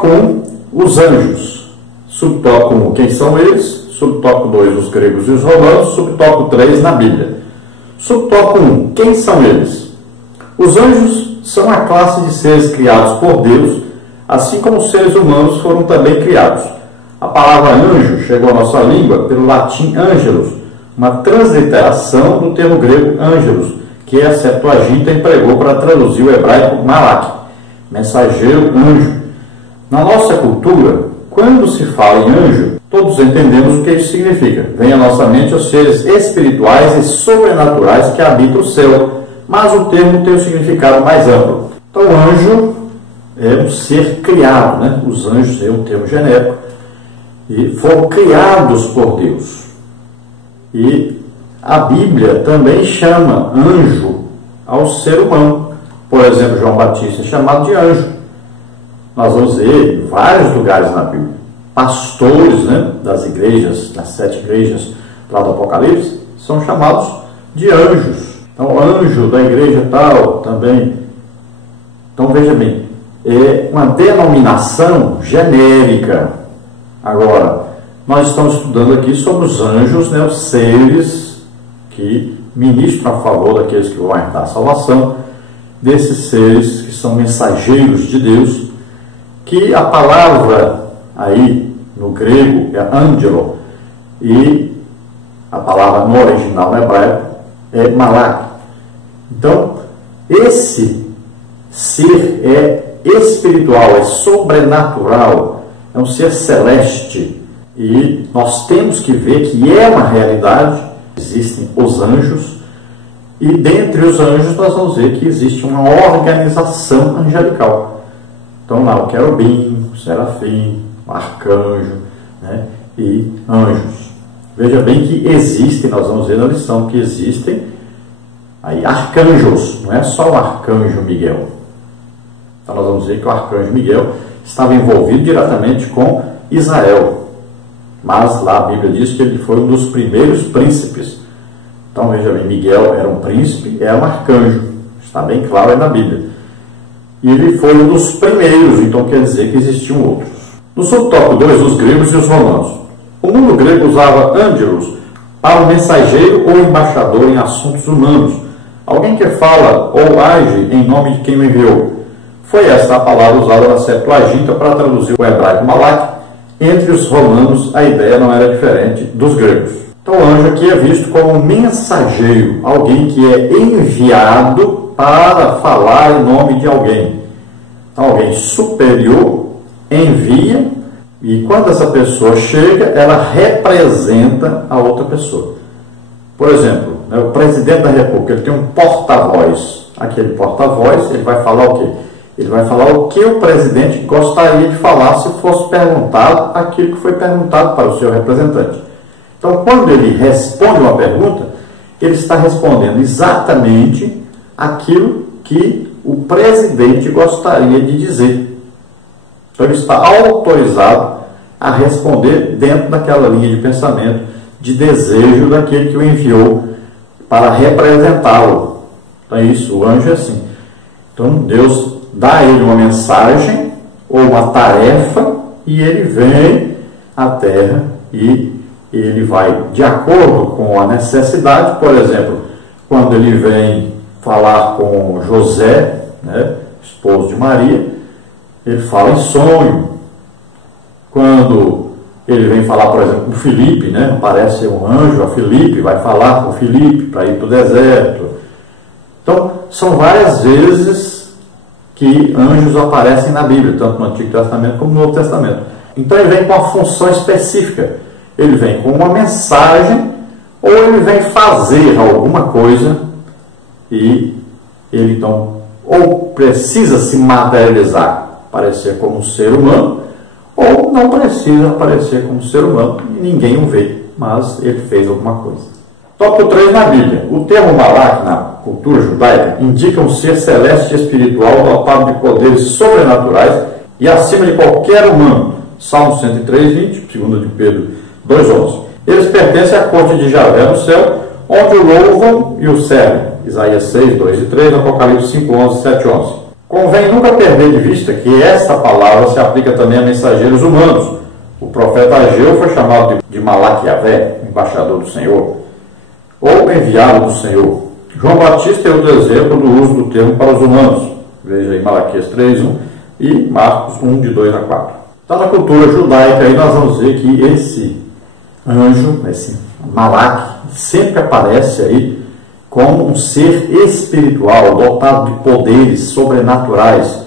Subtópico 1, os anjos. Subtópico 1, quem são eles? Subtópico 2, os gregos e os romanos. Subtópico 3, na Bíblia. Subtópico 1, quem são eles? Os anjos são a classe de seres criados por Deus, assim como os seres humanos foram também criados. A palavra anjo chegou à nossa língua pelo latim angelus, uma transliteração do termo grego angelus, que a Septuaginta empregou para traduzir o hebraico malak, mensageiro, anjo. Na nossa cultura, quando se fala em anjo, todos entendemos o que isso significa. Vem à nossa mente os seres espirituais e sobrenaturais que habitam o céu, mas o termo tem um significado mais amplo. Então, o anjo é um ser criado, né? Os anjos é um termo genérico, e foram criados por Deus. E a Bíblia também chama anjo ao ser humano. Por exemplo, João Batista é chamado de anjo. Nós vamos ver em vários lugares na Bíblia. Pastores, né, das igrejas, das 7 igrejas lá do Apocalipse, são chamados de anjos. Então, anjo da igreja tal também. Então, veja bem, é uma denominação genérica. Agora, nós estamos estudando aqui sobre os anjos, né, os seres que ministram a favor daqueles que vão herdar a salvação, desses seres que são mensageiros de Deus, que a palavra aí no grego é angelo e a palavra no original no hebraico é malak. Então, esse ser é espiritual, é sobrenatural, é um ser celeste, e nós temos que ver que é uma realidade. Existem os anjos, e dentre os anjos nós vamos ver que existe uma organização angelical. Então lá o querubim, o serafim, o arcanjo, né, e anjos. Veja bem que existem, nós vamos ver na lição que existem aí arcanjos, não é só o arcanjo Miguel. Então nós vamos ver que o arcanjo Miguel estava envolvido diretamente com Israel, mas lá a Bíblia diz que ele foi um dos primeiros príncipes. Então veja bem, Miguel era um príncipe, era um arcanjo, está bem claro aí na Bíblia. E ele foi um dos primeiros, então quer dizer que existiam outros. No subtópico 2, os gregos e os romanos. O mundo grego usava angelos para um mensageiro ou embaixador em assuntos humanos, alguém que fala ou age em nome de quem o enviou. Foi esta a palavra usada na Septuaginta para traduzir o hebraico malak. Entre os romanos, a ideia não era diferente dos gregos. Então, o anjo aqui é visto como um mensageiro, alguém que é enviado para falar em nome de alguém. Então, alguém superior envia, e quando essa pessoa chega, ela representa a outra pessoa. Por exemplo, né, o presidente da República, ele tem um porta-voz. Aquele porta-voz, ele vai falar o quê? Ele vai falar o que o presidente gostaria de falar se fosse perguntado aquilo que foi perguntado para o seu representante. Então, quando ele responde uma pergunta, ele está respondendo exatamente aquilo que o presidente gostaria de dizer. Então, ele está autorizado a responder dentro daquela linha de pensamento, de desejo daquele que o enviou para representá-lo. Então, é isso, o anjo é assim. Então, Deus dá a ele uma mensagem ou uma tarefa e ele vem à terra e ele vai de acordo com a necessidade. Por exemplo, quando ele vem falar com José, né, esposo de Maria, ele fala em sonho. Quando ele vem falar, por exemplo, com Filipe, né, aparece um anjo a Filipe, vai falar com Filipe para ir para o deserto. Então, são várias vezes que anjos aparecem na Bíblia, tanto no Antigo Testamento como no Novo Testamento. Então ele vem com uma função específica, ele vem com uma mensagem, ou ele vem fazer alguma coisa, e ele então ou precisa se materializar, aparecer como um ser humano, ou não precisa aparecer como um ser humano, e ninguém o vê, mas ele fez alguma coisa. Tópico 3 na Bíblia. O termo malak na cultura judaica indica um ser celeste e espiritual dotado de poderes sobrenaturais e acima de qualquer humano. Salmo 103, 20, 2 de Pedro 2,11. Eles pertencem à corte de Javé no céu, onde o louvam e o servem. Isaías 6, 2 e 3, Apocalipse 5, 11, 7, 11. Convém nunca perder de vista que essa palavra se aplica também a mensageiros humanos. O profeta Ageu foi chamado de Malaquiavé, embaixador do Senhor, ou enviado do Senhor. João Batista é outro exemplo do uso do termo para os humanos. Veja aí Malaquias 3:1 e Marcos 1, de 2 a 4. Então, na cultura judaica, aí nós vamos ver que esse anjo, esse Malaque, sempre aparece aí como um ser espiritual, dotado de poderes sobrenaturais.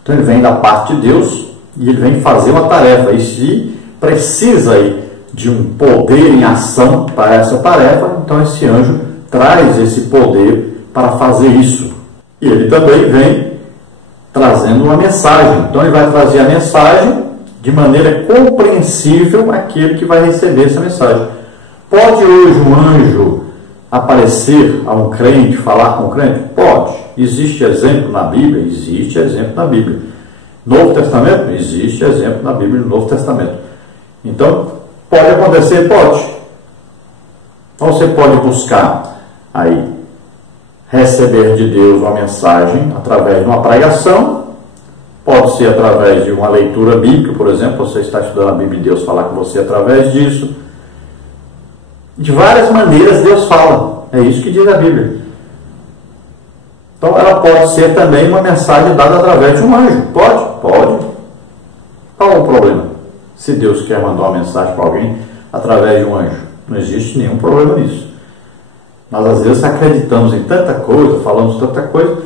Então ele vem da parte de Deus e ele vem fazer uma tarefa. E se precisa aí de um poder em ação para essa tarefa, então esse anjo traz esse poder para fazer isso. E ele também vem trazendo uma mensagem. Então ele vai trazer a mensagem de maneira compreensível àquele que vai receber essa mensagem. Pode hoje um anjo aparecer a um crente, falar com um crente? Pode. Existe exemplo na Bíblia? Existe exemplo na Bíblia. Novo Testamento? Existe exemplo na Bíblia no Novo Testamento. Então, pode acontecer? Pode. Então você pode buscar aí receber de Deus uma mensagem através de uma pregação, pode ser através de uma leitura bíblica, por exemplo, você está estudando a Bíblia e Deus falar com você através disso. De várias maneiras Deus fala, é isso que diz a Bíblia. Então ela pode ser também uma mensagem dada através de um anjo, pode? Pode. Qual é o problema? Se Deus quer mandar uma mensagem para alguém através de um anjo, não existe nenhum problema nisso. Nós às vezes acreditamos em tanta coisa, falamos tanta coisa,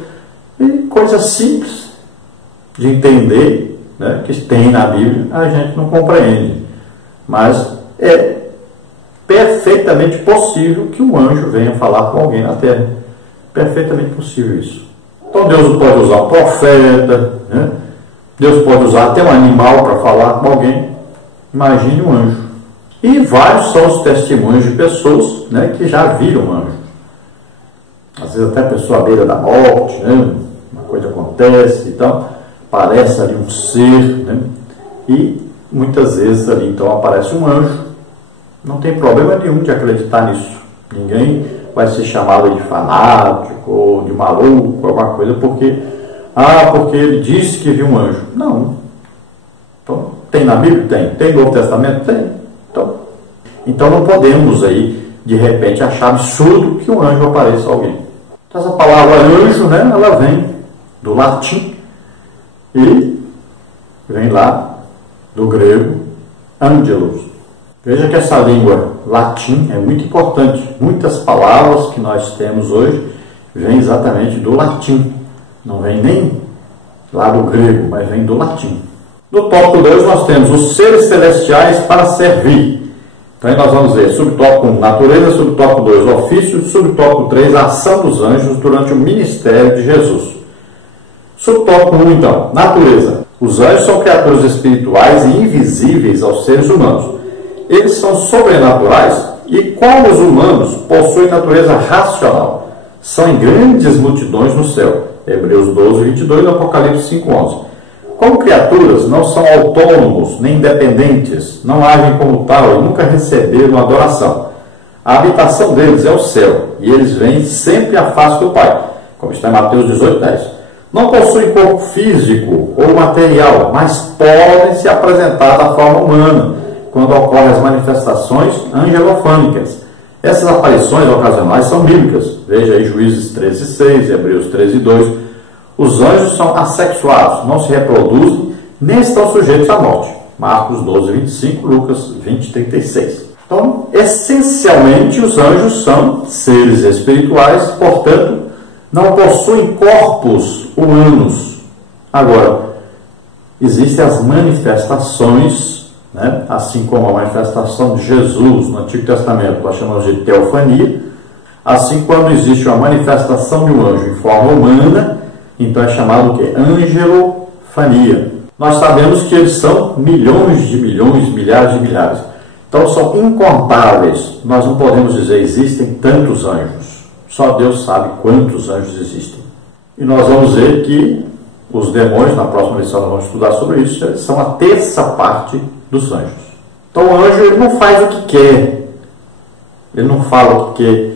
e coisas simples de entender, né, que tem na Bíblia, a gente não compreende. Mas é perfeitamente possível que um anjo venha falar com alguém na terra. Perfeitamente possível isso. Então Deus pode usar um profeta, né? Deus pode usar até um animal para falar com alguém. Imagine um anjo. E vários são os testemunhos de pessoas, né, que já viram um anjo. Às vezes até a pessoa à beira da morte, né, uma coisa acontece, então aparece ali um ser, né, e muitas vezes ali então aparece um anjo. Não tem problema nenhum de acreditar nisso. Ninguém vai ser chamado de fanático ou de maluco, alguma coisa, porque ele disse que viu um anjo. Não. Então, tem na Bíblia? Tem. Tem no Novo Testamento? Tem. Então não podemos aí, de repente, achar absurdo que um anjo apareça a alguém. Então essa palavra anjo, né, ela vem do latim e vem lá do grego angelos. Veja que essa língua latim é muito importante. Muitas palavras que nós temos hoje vêm exatamente do latim. Não vem nem lá do grego, mas vem do latim. No tópico 2 nós temos os seres celestiais para servir. Então aí nós vamos ver subtópico 1, natureza, subtópico 2, ofício, subtópico 3, ação dos anjos durante o ministério de Jesus. Subtópico 1, então, natureza. Os anjos são criaturas espirituais e invisíveis aos seres humanos. Eles são sobrenaturais e, como os humanos, possuem natureza racional. São em grandes multidões no céu. Hebreus 12, 22 e Apocalipse 5, 11. Como criaturas, não são autônomos nem independentes, não agem como tal e nunca receberam adoração. A habitação deles é o céu, e eles vêm sempre à face do Pai, como está em Mateus 18, 10. Não possuem corpo físico ou material, mas podem se apresentar da forma humana, quando ocorrem as manifestações angelofânicas. Essas aparições ocasionais são bíblicas. Veja aí Juízes 13, 6, Hebreus 13, 2. Os anjos são assexuados, não se reproduzem, nem estão sujeitos à morte. Marcos 12, 25, Lucas 20, 36. Então, essencialmente, os anjos são seres espirituais, portanto, não possuem corpos humanos. Agora, existem as manifestações, né? Assim como a manifestação de Jesus no Antigo Testamento, nós chamamos de teofania. Assim, quando existe uma manifestação de um anjo em forma humana, então é chamado o quê? Angelofania. Nós sabemos que eles são milhões de milhões, milhares de milhares. Então são incontáveis. Nós não podemos dizer existem tantos anjos. Só Deus sabe quantos anjos existem. E nós vamos ver que os demônios, na próxima lição nós vamos estudar sobre isso, eles são a terça parte dos anjos. Então o anjo ele não faz o que quer. Ele não fala o que quer.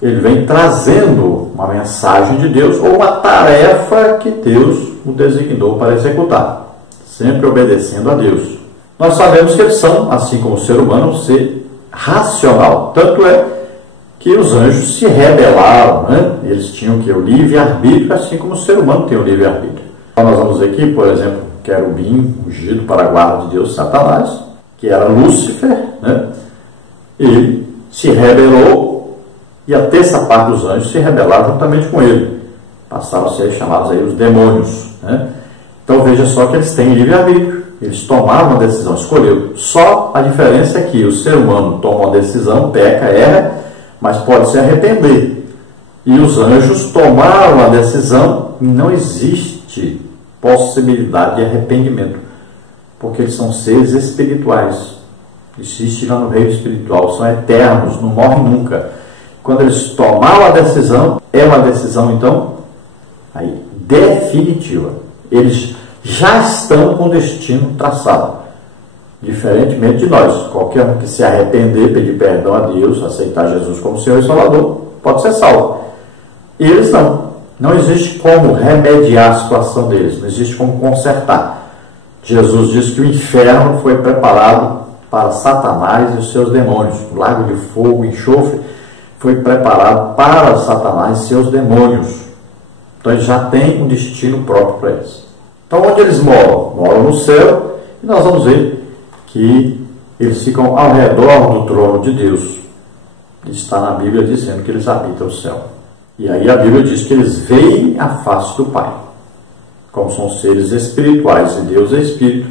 Ele vem trazendo uma mensagem de Deus ou uma tarefa que Deus o designou para executar, sempre obedecendo a Deus. Nós sabemos que eles são, assim como o ser humano, um ser racional. Tanto é que os anjos se rebelaram, né? Eles tinham que o livre-arbítrio, assim como o ser humano tem o livre-arbítrio. Então nós vamos ver aqui, por exemplo, querubim ungido para a guarda de Deus, Satanás, que era Lúcifer, né? Ele se rebelou e a terça parte dos anjos se rebelaram juntamente com ele. Passaram a ser chamados aí os demônios, né? Então veja só que eles têm livre-arbítrio. Eles tomaram uma decisão, escolheram. Só a diferença é que o ser humano toma uma decisão, peca, erra, mas pode se arrepender. E os anjos tomaram a decisão e não existe possibilidade de arrependimento, porque eles são seres espirituais. Existem lá no reino espiritual, são eternos, não morrem nunca. Quando eles tomaram a decisão, é uma decisão, então, aí, definitiva. Eles já estão com o destino traçado. Diferentemente de nós. Qualquer um que se arrepender, pedir perdão a Deus, aceitar Jesus como Senhor e Salvador, pode ser salvo. Eles não. Não existe como remediar a situação deles. Não existe como consertar. Jesus diz que o inferno foi preparado para Satanás e os seus demônios. O lago de fogo e enxofre foi preparado para Satanás e seus demônios. Então eles já têm um destino próprio para eles. Então onde eles moram? Moram no céu, e nós vamos ver que eles ficam ao redor do trono de Deus. Está na Bíblia dizendo que eles habitam o céu. E aí a Bíblia diz que eles veem a face do Pai. Como são seres espirituais e Deus é Espírito,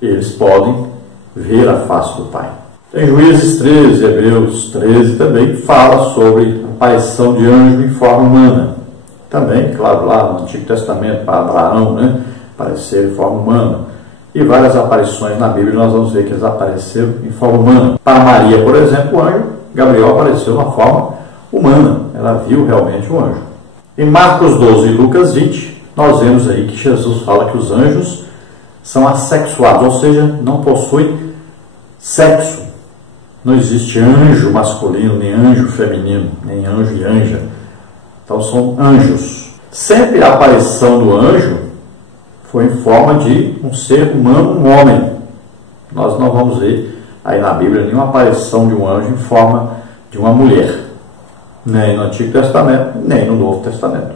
eles podem ver a face do Pai. Em Juízes 13, Hebreus 13 também fala sobre a aparição de anjo em forma humana. Também, claro, lá no Antigo Testamento, para Abraão, né, aparecer em forma humana. E várias aparições na Bíblia nós vamos ver que eles apareceram em forma humana. Para Maria, por exemplo, o anjo Gabriel apareceu na forma humana. Ela viu realmente o anjo. Em Marcos 12 e Lucas 20, nós vemos aí que Jesus fala que os anjos são assexuados, ou seja, não possuem sexo. Não existe anjo masculino, nem anjo feminino, nem anjo e anja. Então são anjos. Sempre a aparição do anjo foi em forma de um ser humano, um homem. Nós não vamos ver aí na Bíblia nenhuma aparição de um anjo em forma de uma mulher. Nem no Antigo Testamento, nem no Novo Testamento.